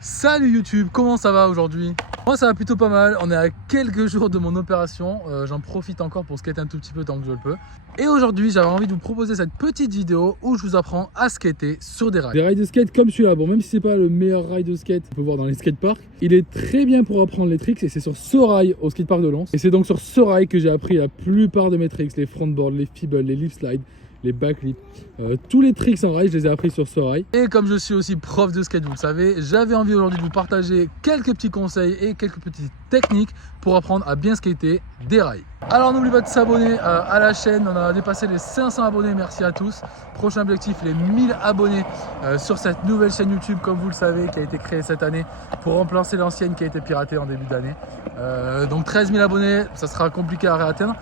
Salut YouTube, comment ça va aujourd'hui? Moi ça va plutôt pas mal, on est à quelques jours de mon opération, j'en profite encore pour skater un tout petit peu tant que je le peux. Et aujourd'hui j'avais envie de vous proposer cette petite vidéo où je vous apprends à skater sur des rails. Des rails de skate comme celui-là, bon même si c'est pas le meilleur rail de skate qu'on peut voir dans les skateparks, il est très bien pour apprendre les tricks et c'est sur ce rail au skatepark de Lons. Et c'est donc sur ce rail que j'ai appris la plupart de mes tricks, les frontboards, les feebles, les lip slides, les backflips, tous les tricks en rail, je les ai appris sur ce rail. Et comme je suis aussi prof de skate, vous le savez, j'avais envie aujourd'hui de vous partager quelques petits conseils et quelques petites techniques pour apprendre à bien skater des rails. Alors n'oubliez pas de s'abonner à la chaîne, on a dépassé les 500 abonnés, merci à tous. Prochain objectif, les 1000 abonnés sur cette nouvelle chaîne YouTube, comme vous le savez, qui a été créée cette année pour remplacer l'ancienne qui a été piratée en début d'année. Donc 13 000 abonnés, ça sera compliqué à réatteindre.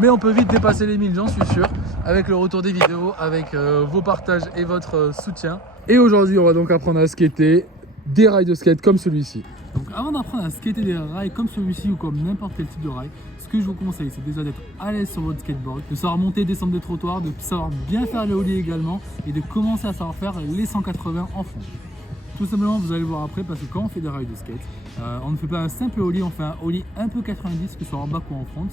Mais on peut vite dépasser les 1000, j'en suis sûr, avec le retour des vidéos, avec vos partages et votre soutien. Et aujourd'hui, on va donc apprendre à skater des rails de skate comme celui-ci. Donc avant d'apprendre à skater des rails comme celui-ci ou comme n'importe quel type de rail, ce que je vous conseille, c'est déjà d'être à l'aise sur votre skateboard, de savoir monter et descendre des trottoirs, de savoir bien faire les ollies également et de commencer à savoir faire les 180 en front. Tout simplement, vous allez voir après, parce que quand on fait des rails de skate, on ne fait pas un simple ollie, on fait un ollie un peu 90, que ce soit en back ou en front.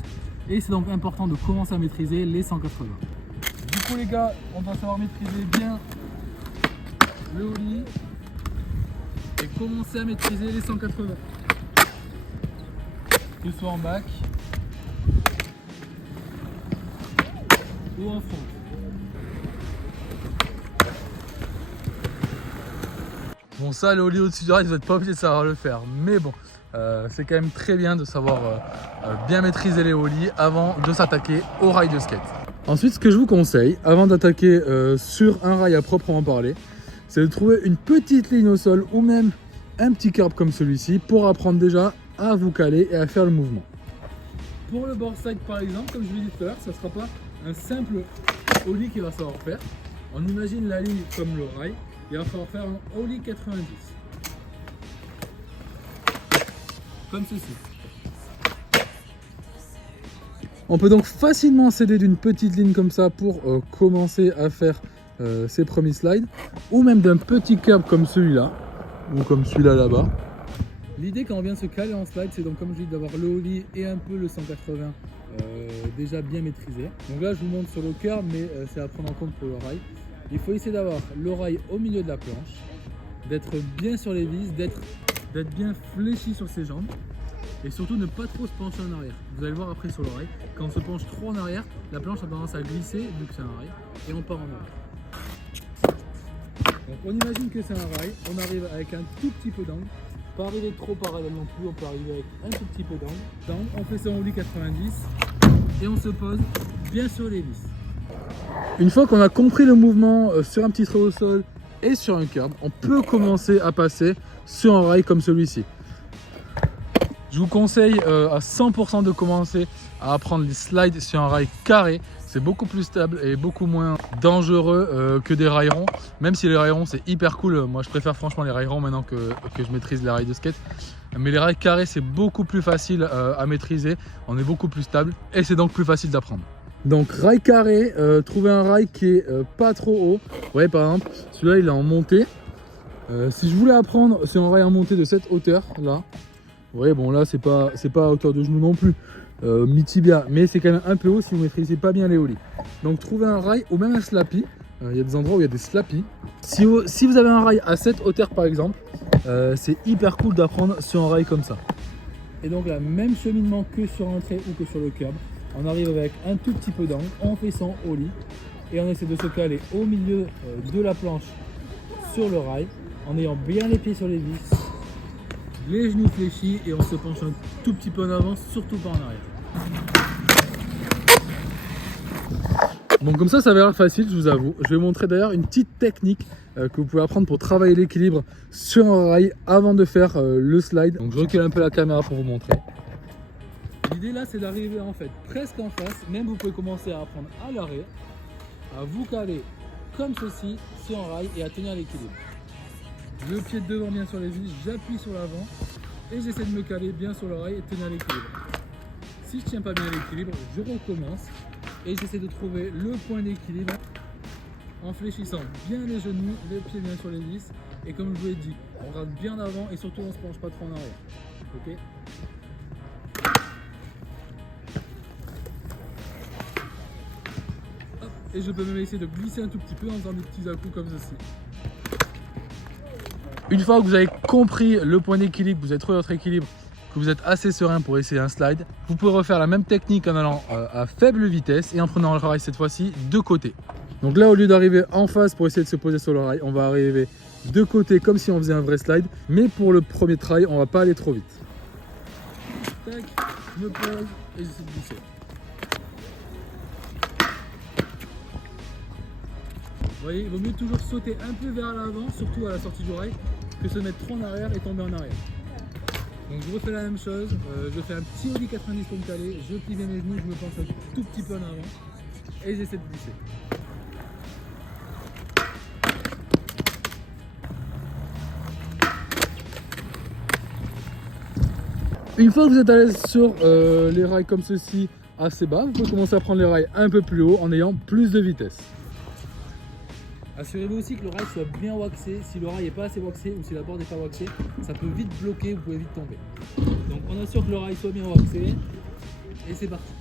Et c'est donc important de commencer à maîtriser les 180. Du coup les gars, on va savoir maîtriser bien le ollie et commencer à maîtriser les 180. Que ce soit en back ou en front. Bon ça, le ollie au-dessus du rail, vous n'êtes pas obligé de savoir le faire, mais bon. C'est quand même très bien de savoir bien maîtriser les ollies avant de s'attaquer au rail de skate. Ensuite, ce que je vous conseille, avant d'attaquer sur un rail à proprement parler, c'est de trouver une petite ligne au sol ou même un petit curb comme celui-ci pour apprendre déjà à vous caler et à faire le mouvement. Pour le board side par exemple, comme je vous l'ai dit tout à l'heure, ça ne sera pas un simple ollie qu'il va savoir faire. On imagine la ligne comme le rail, il va falloir faire un ollie 90. Comme ceci. On peut donc facilement s'aider d'une petite ligne comme ça pour commencer à faire ses premiers slides, ou même d'un petit curb comme celui-là, ou comme celui-là là-bas. L'idée quand on vient se caler en slide, c'est donc comme je dis d'avoir le ollie et un peu le 180 déjà bien maîtrisé. Donc là je vous montre sur le curb, mais c'est à prendre en compte pour le rail. Il faut essayer d'avoir le rail au milieu de la planche, d'être bien sur les vis, d'être bien fléchi sur ses jambes et surtout ne pas trop se pencher en arrière. Vous allez le voir après sur le rail, quand on se penche trop en arrière, la planche a tendance à glisser vu que c'est un rail et on part en arrière. Donc on imagine que c'est un rail, on arrive avec un tout petit peu d'angle, pas arriver trop parallèle non plus, on peut arriver avec un tout petit peu d'angle. On fait ça en ollie 90 et on se pose bien sur les vis. Une fois qu'on a compris le mouvement sur un petit trait au sol et sur un curb, on peut commencer à passer sur un rail comme celui-ci. Je vous conseille à 100% de commencer à apprendre les slides sur un rail carré. C'est beaucoup plus stable et beaucoup moins dangereux que des rails ronds. Même si les rails ronds c'est hyper cool, moi je préfère franchement les rails ronds maintenant que je maîtrise les rails de skate. Mais les rails carrés c'est beaucoup plus facile à maîtriser, on est beaucoup plus stable et c'est donc plus facile d'apprendre. Donc rail carré, trouver un rail qui est pas trop haut. Vous voyez par exemple, celui-là il est en montée. Si je voulais apprendre sur un rail en montée de cette hauteur là, vous voyez bon là c'est pas à hauteur de genou non plus, mi-tibia, mais c'est quand même un peu haut si vous maîtrisez pas bien les ollies. Donc trouver un rail ou même un slappy, il y a des endroits où il y a des slappy. Si vous avez un rail à cette hauteur par exemple, c'est hyper cool d'apprendre sur un rail comme ça. Et donc là, même cheminement que sur un trait ou que sur le curb. On arrive avec un tout petit peu d'angle, on fait son ollie et on essaie de se caler au milieu de la planche sur le rail en ayant bien les pieds sur les vis, les genoux fléchis et on se penche un tout petit peu en avant, surtout pas en arrière. Bon comme ça va l'air facile, je vous avoue. Je vais vous montrer d'ailleurs une petite technique que vous pouvez apprendre pour travailler l'équilibre sur un rail avant de faire le slide. Donc je recule un peu la caméra pour vous montrer. L'idée là c'est d'arriver en fait presque en face, même vous pouvez commencer à apprendre à l'arrêt, à vous caler comme ceci sur un rail et à tenir l'équilibre. Le pied de devant bien sur les vis, j'appuie sur l'avant et j'essaie de me caler bien sur le rail et tenir l'équilibre. Si je tiens pas bien l'équilibre, je recommence et j'essaie de trouver le point d'équilibre en fléchissant bien les genoux, les pieds bien sur les vis. Et comme je vous l'ai dit, on rate bien en avant et surtout on se penche pas trop en arrière. Ok. Hop. Et je peux même essayer de glisser un tout petit peu en faisant des petits à-coups comme ceci. Une fois que vous avez compris le point d'équilibre, vous avez trouvé votre équilibre, que vous êtes assez serein pour essayer un slide, vous pouvez refaire la même technique en allant à faible vitesse et en prenant le rail cette fois-ci de côté. Donc là, au lieu d'arriver en face pour essayer de se poser sur le rail, on va arriver de côté comme si on faisait un vrai slide. Mais pour le premier try, on va pas aller trop vite. Tac, je me pose et j'essaie de glisser. Vous voyez, il vaut mieux toujours sauter un peu vers l'avant, surtout à la sortie du rail, que se mettre trop en arrière et tomber en arrière. Donc je refais la même chose, je fais un petit ollie 90 pour me caler, je plie bien mes genoux, je me penche un tout petit peu en avant et j'essaie de glisser. Une fois que vous êtes à l'aise sur les rails comme ceci, assez bas, vous pouvez commencer à prendre les rails un peu plus haut en ayant plus de vitesse. Assurez-vous aussi que le rail soit bien waxé. Si le rail n'est pas assez waxé ou si la board n'est pas waxée, ça peut vite bloquer, vous pouvez vite tomber. Donc on assure que le rail soit bien waxé et c'est parti.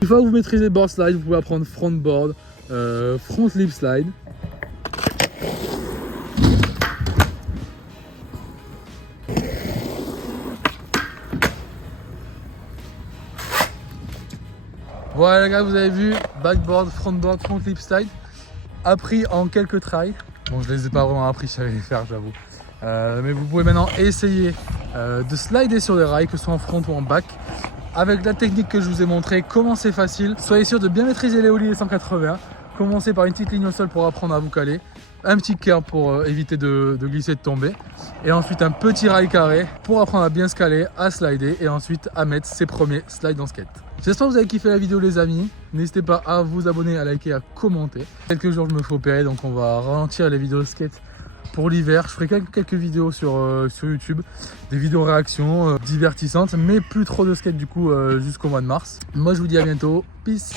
Une fois que vous maîtrisez board slide, vous pouvez apprendre front board, front lip slide. Voilà les gars, vous avez vu, backboard, frontboard, front lip slide, appris en quelques tries. Bon, je ne les ai pas vraiment appris, je savais les faire, j'avoue. Mais vous pouvez maintenant essayer de slider sur les rails, que ce soit en front ou en back. Avec la technique que je vous ai montré, commencez facile. Soyez sûr de bien maîtriser les ollies et 180. Commencez par une petite ligne au sol pour apprendre à vous caler. Un petit curb pour éviter de glisser, de tomber. Et ensuite un petit rail carré pour apprendre à bien se caler, à slider et ensuite à mettre ses premiers slides en skate. J'espère que vous avez kiffé la vidéo les amis. N'hésitez pas à vous abonner, à liker, à commenter. Quelques jours je me fais opérer donc on va ralentir les vidéos de skate pour l'hiver. Je ferai quelques vidéos sur YouTube. Des vidéos réactions divertissantes mais plus trop de skate du coup jusqu'au mois de mars. Moi je vous dis à bientôt. Peace.